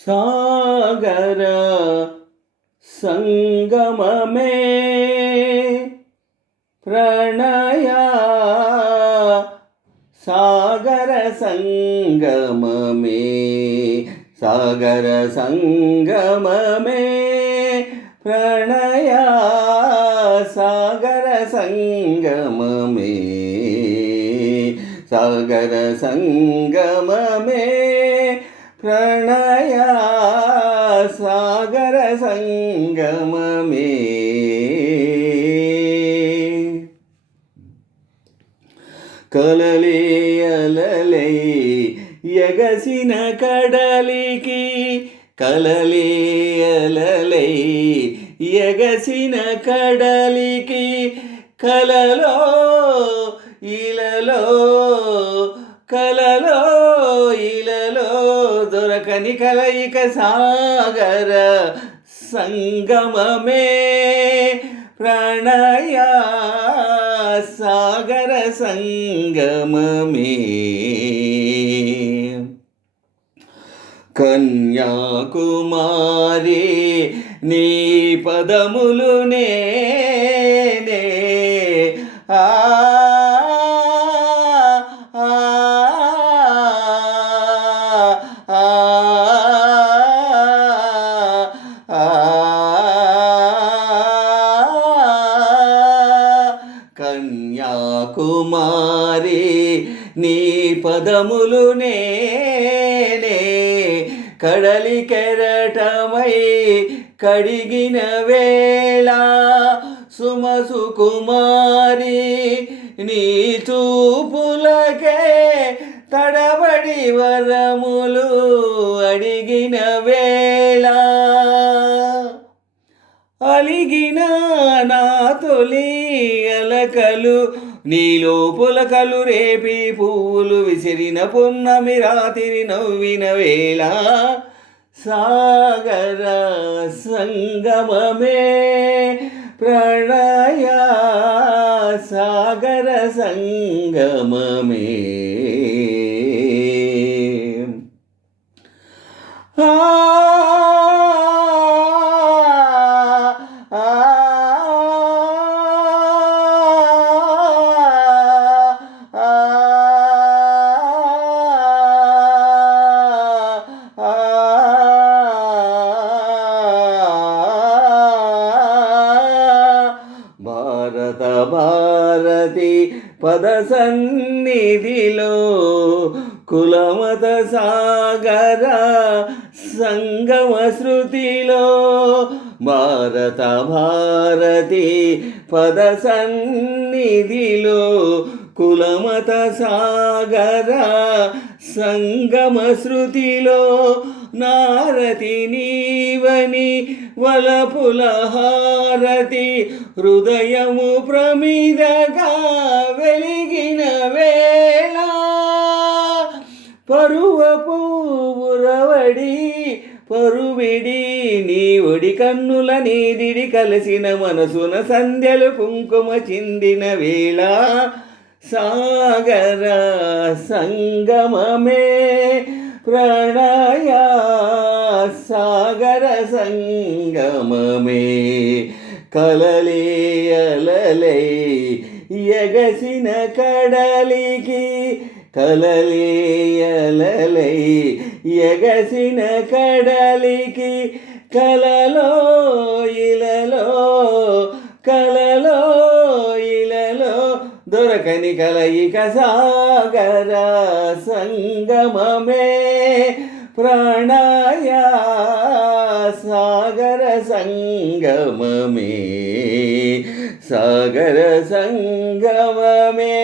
సాగర సంగమమే ప్రణయ సాగర సంగమమే సాగర సంగమమే ప్రణయ సాగర సంగమమే సాగర సంగమమే ప్రణయ సాగర సంగమమే కలలే అలలై ఎగసిన కడలికి కలలే అలలై ఎగసిన కడలికి కలలో ఇలలో కలలో ఇలలో దొరకని కలయిక సాగర సంగమమే ప్రణయ సాగర సంగమమే కన్యాకుమారి నీ పదములు నేనే ఆ కన్యాకుమారి నీ పదములు నేనే కడలి కెరటమై కడిగిన వేళ సుమసుకుమారి నీ చూపులకే తడబడి వరములు అడిగిన వేళ అలిగిన నా తొలి అలకలు నీలో పులకలు రేపి పువ్వులు విసిరిన పున్నమి రాత్రి నవ్విన వేళ సాగర సంగమమే ప్రణయ సాగర సంగమమే భారత భారతి పద సన్నిధిలో కులమత సాగర సంగమ శృతిలో భారత భారతి పద సన్నిధిలో కులమత సాగర సంగమ శృతిలో నారతి నీవని వలపుల హారతి హృదయము ప్రమిదగా వెలిగిన వేళ పరువపు ఉరవడి పరువిడి నీ ఒడి కన్నుల నీదిడి కలిసిన మనసున సంధ్యలు కుంకుమ చిందిన వేళ సాగర సంగమమే ప్రణయ సాగర సంగమమే కలలే అలలై ఎగసిన కడలికి కలలే అలలై ఎగసిన కడలికి కలలో ఇలలో కలలో ఇలలో దొరకని కలయిక సాగర సంగమమే ప్రణయ సాగర సంగమమే సాగర సంగమమే